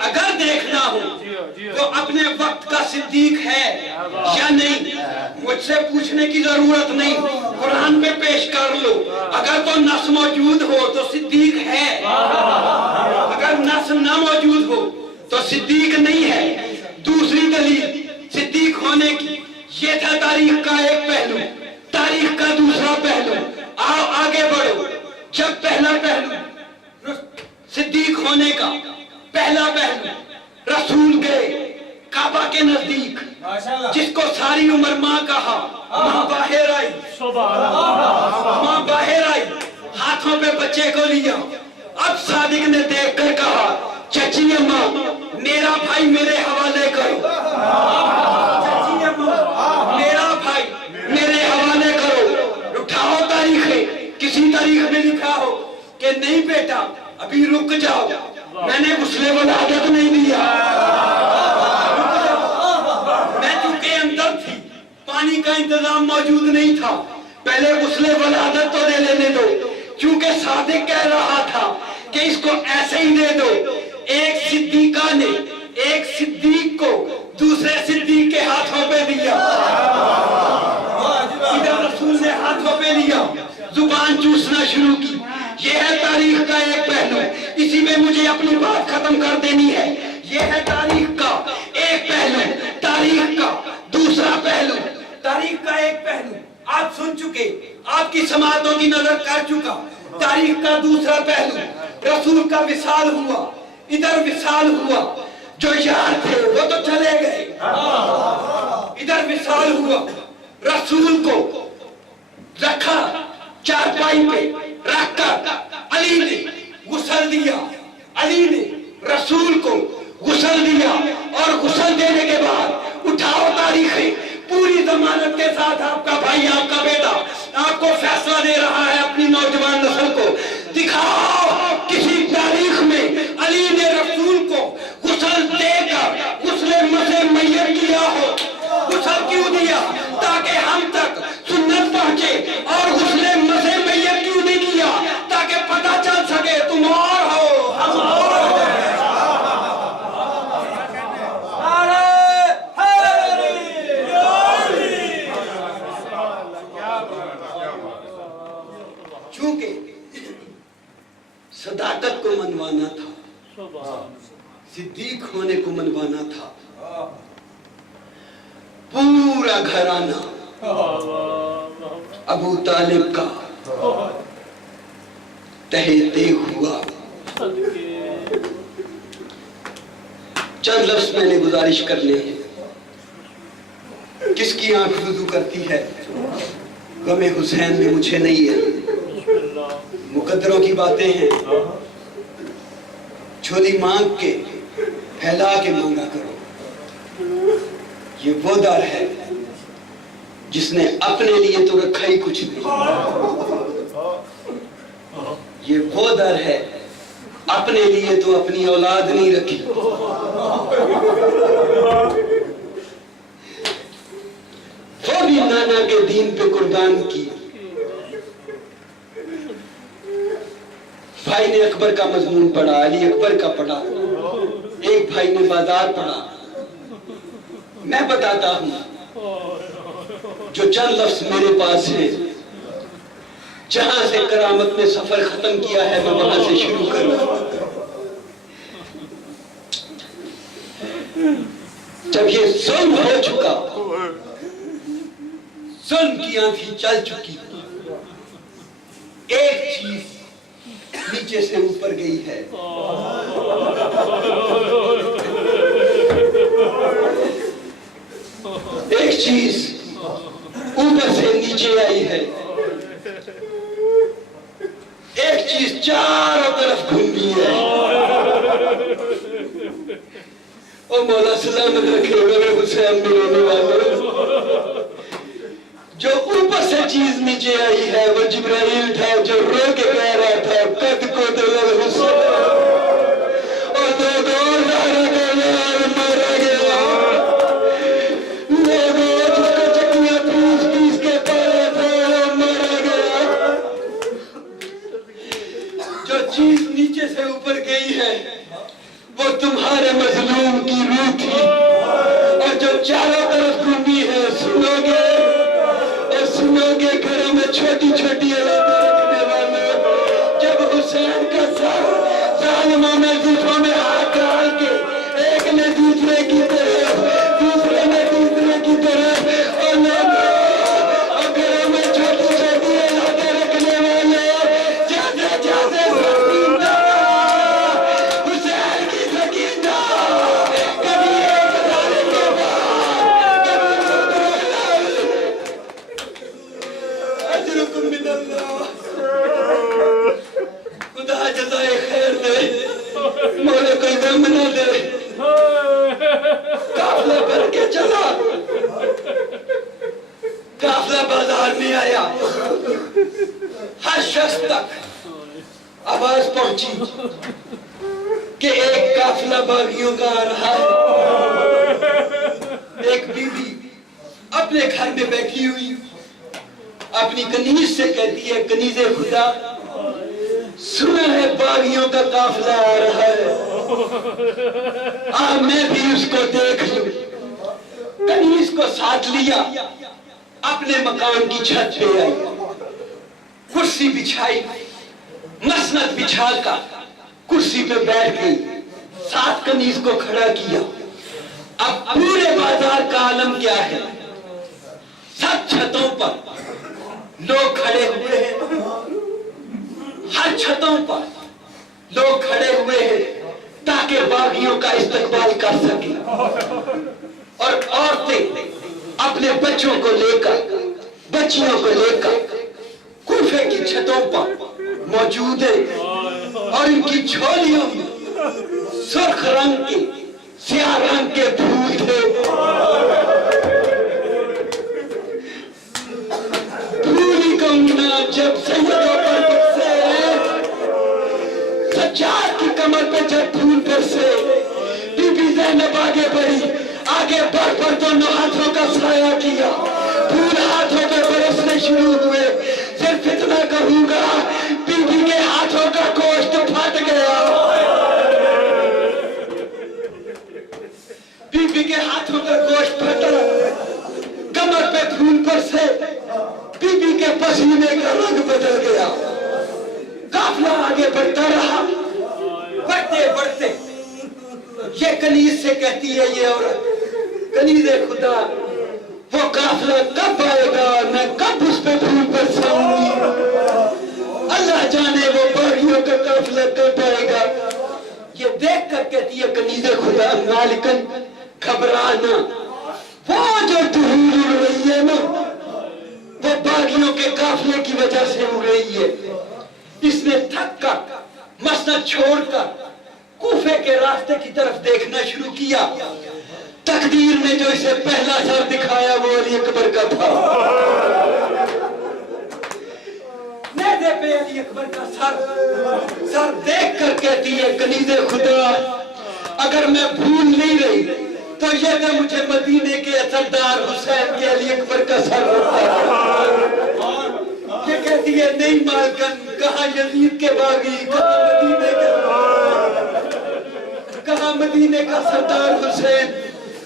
اگر دیکھنا ہو وہ اپنے وقت کا صدیق ہے یا نہیں، مجھ سے پوچھنے کی ضرورت نہیں، قرآن پہ پیش کر لو۔ اگر تو نص موجود ہو تو صدیق ہے، اگر نص نہ موجود ہو تو صدیق نہیں ہے۔ دوسری دلیل صدیق ہونے کی یہ تھا تاریخ کا ایک پہلو، تاریخ کا دوسرا پہلو۔ آؤ آگے بڑھو۔ جب پہلا پہلو صدیق ہونے کا پہلا پہلو، رسول گئے کعبہ کے نزدیک، جس کو ساری عمر ماں کہا، ماں باہر آئی، ماں باہر آئی، ہاتھوں پہ بچے کو لیا۔ اب صادق نے دیکھ کر کہا، چچی اماں میرا بھائی میرے حوالے کرو، چچی اماں میرا بھائی میرے حوالے کرو۔ اٹھاؤ تاریخیں، کسی تاریخ میں لکھا ہو کہ نہیں بیٹا ابھی رک جاؤ، میں نے غسل ولادت نہیں دیا، میں چونکہ اندر تھی، پانی کا انتظام موجود نہیں تھا، پہلے غسل ولادت تو دے لینے دو۔ چونکہ صادق کہہ رہا تھا کہ اس کو ایسے ہی دے دو۔ ایک صدیقہ نے ایک صدیق کو دوسرے صدیق کے ہاتھوں پہ دیا، ادھر رسول نے ہاتھوں پہ لیا، زبان چوسنا شروع کی۔ یہ ہے تاریخ کا ایک پہلو، اسی میں مجھے اپنی بات ختم کر دینی ہے۔ یہ ہے تاریخ کا ایک پہلو، تاریخ کا دوسرا پہلو۔ تاریخ کا ایک پہلو آپ سن چکے، آپ کی سماعتوں کی نظر کر چکا۔ تاریخ کا دوسرا پہلو، رسول کا وصال ہوا، ادھر وصال ہوا، جو یار تھے وہ تو چلے گئے، ادھر وصال ہوا، رسول کو رکھا چارپائی پہ، رکھ کر علی نے غسل دیا، علی نے رسول کو غسل دیا، اور غسل دینے کے بعد اٹھاؤ تاریخیں، پوری ضمانت کے ساتھ آپ کا بھائی، آپ کا بیٹا آپ کو فیصلہ دے رہا ہے اپنی نوجوان نسل کو۔ دکھاؤ کسی تاریخ میں علی نے رسول کو غسل دے کر غسل مس میت کیا ہو۔ غسل کیوں دیا؟ تاکہ ہم تک سنت پہنچے، اور غسل مس میت کیوں نہیں کیا؟ تاکہ پتہ چل سکے تم اور ہو ہم اور ہو۔ چونکہ صداقت کو منوانا تھا، صدیق ہونے کو منوانا تھا، پورا گھرانہ ابو طالب کا تہہ تیغ ہوا۔ چند لفظ میں نے گزارش کرنے ہیں۔ کس کی آنکھ وضو کرتی ہے؟ غم حسین میں مجھے نہیں ہے۔ مقدروں کی باتیں ہیں، جھولی مانگ کے پھیلا کے مانگا کرو۔ یہ وہ در ہے جس نے اپنے لیے تو رکھا ہی کچھ نہیں، یہ وہ در ہے اپنے لیے تو اپنی اولاد نہیں رکھی۔ وہ بھی نانا کے دین پہ قربان کی۔ بھائی نے اکبر کا مضمون پڑھا، علی اکبر کا پڑھا، ایک بھائی نے بازار پڑھا۔ میں بتاتا ہوں جو چند لفظ میرے پاس ہیں، جہاں سے کرامت نے سفر ختم کیا ہے میں وہاں سے شروع کروں۔ جب یہ ظلم ہو چکا، ظلم کی آنکھیں چل چکی، ایک چیز نیچے سے اوپر گئی ہے، ایک چیز اوپر سے نیچے آئی ہے، ایک چیز چاروں طرف گھومی ہے۔ او مولا سلامت رکھے میرے حسین میں رونے والے، جو اوپر سے چیز نیچے آئی ہے وہ جبرائیل تھا جو رو کے کہہ رہا تھا قد کو دل الحسین، اور دو زہرا کا یار مارا گیا، جس کو چکیاں پیس پیس کے پایا تھا وہ مارا گیا۔ جو چیز نیچے سے اوپر گئی ہے वो तुम्हारे मजलूम की रूह थी, और जो चारों तरफ घूमी है। सुनोगे और सुनोगे घरों में छोटी छोटी औलादें रखने वाले, जब हुसैन का सर जालिमों में जुल्फों में हाथ डाल के एक ने दूसरे की तरफ, दूसरे ने तीसरे की तरफ, और लोगों और घरों में छोटी छोटी औलादें रखने वाले, जैसे जैसे सकीना, हुसैन की सकीना, कभी एक जालिम के बाद, कभी अजरुकुम मिनल्लाह। खुदा जज़ाए खैर दे, मौला कोई गम न दे। काफिला भर के चला, काफिला बाजार में आया, हर शख्स तक आवाज पहुंची कि एक काफिला बागियों का आ रहा है। एक बीवी अपने घर में बैठी हुई अपनी कनीज से कहती है, कनीज़े खुदा, सुना है बागियों का काफिला आ रहा है, मैं भी उसको देख लूं। कनीज को साथ लिया, अपने मकान की छत पे आई, कुर्सी बिछाई, मसनद बिछाकर कुर्सी पे बैठ गई, साथ कनीज को खड़ा किया। अब पूरे बाजार का आलम क्या है, सब छतों पर लोग खड़े हुए हैं, हर छतों पर लोग खड़े हुए हैं ताकि बागियों का इस्तकबाल कर सके, और औरतें अपने बच्चों को लेकर, बच्चियों को लेकर कूफे की छतों पर मौजूद है, और इनकी झोलियों में सुर्ख रंग के, स्याह रंग के फूल थे। फूली कंगना जब सैयदों पर बरसे, सज्जाद की कमर पे जब फूल बरसे, बीबी ज़ैनब आगे बढ़ी, आगे बढ़ दोनों हाथों का साया किया, फूल हाथों पे बरसने शुरू हुए। सिर्फ इतना कहूंगा, बीबी के हाथों का गोश्त फट गया, बीबी के हाथों का गोश्त फटा, कमर पे फूल बरसे, बीबी के पसीने का रंग बदल गया। काफिला आगे बढ़ता रहा, बढ़ते बढ़ते ये कनीज से कहती है ये औरत, कनीज़े खुदा, वो काफिला कब आएगा, मैं कब उस पे फूल बरसाऊंगी, अल्लाह जाने वो बागियों का काफिला कब आएगा। ये देख कर कहती है कनीज़े खुदा, मालिकन घबराना, वो जो धूल उड़ रही है ना, वो बागियों के काफिले की वजह से उड़ रही है। इसने थक कर मसनद छोड़कर कूफे के रास्ते की तरफ देखना शुरू किया। तकदीर ने जो इसे पहला सर दिखाया वो अली अकबर का था। नेज़े पे अली अकबर का सर देख कर कहती है, कनीज़े खुदा, अगर मैं भूल नहीं रही तो ये तो मुझे मदीने के असरदार हुसैन के अली अकबर का सर लगता है। ये कहती है, नहीं मालकन, कहाँ यजीद के बागी, कहाँ मदीने का सरदार हुसैन,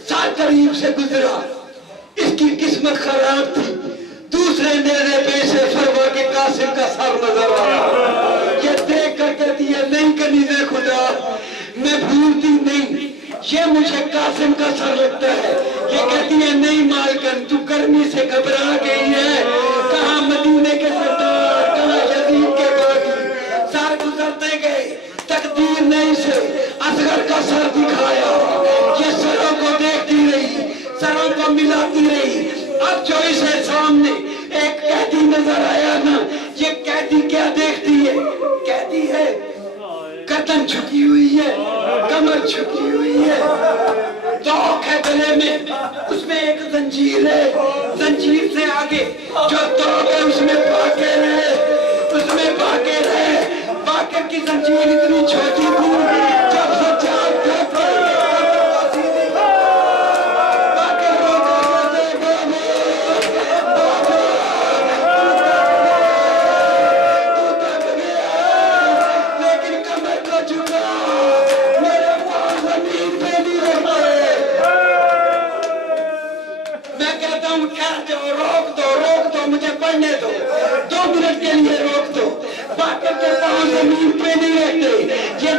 साथ करीब से गुजरा, इसकी किस्मत खराब थी, दूसरे नेज़े पे इसे फरवा के कासिम का सर नजर आया। ये देख कर कहती है, नहीं कनीज़े खुदा, मैं भूलती नहीं, ये मुझे कासिम का सर लगता है। ये कहती है, नहीं मालकन, तू गर्मी से घबरा गई है, कहाँ मदीने के सरदार, कहाँ यजीद के बागी। सर गुजरते गए, तकदीर ने इसे असगर का सर दिखाया। ये सरों को देखती रही, सरों को मिलाती रही। अब जो इसे सामने एक कैदी नजर आया ना, ये कैदी क्या देखती है, कहती है, गर्दन झुकी हुई है, कमर झुकी हुई है, तोक है गले में, उसमें एक जंजीर है, जंजीर से आगे जो तोक है उसमें बाकेर है, उसमें बाकेर है। बाकेर की जंजीर इतनी छोटी थी, जब सज्जाद पढ़ने दो, 2 मिनट के लिए रोक दो। बाकर के पांव जमीन पे नहीं रहते, ये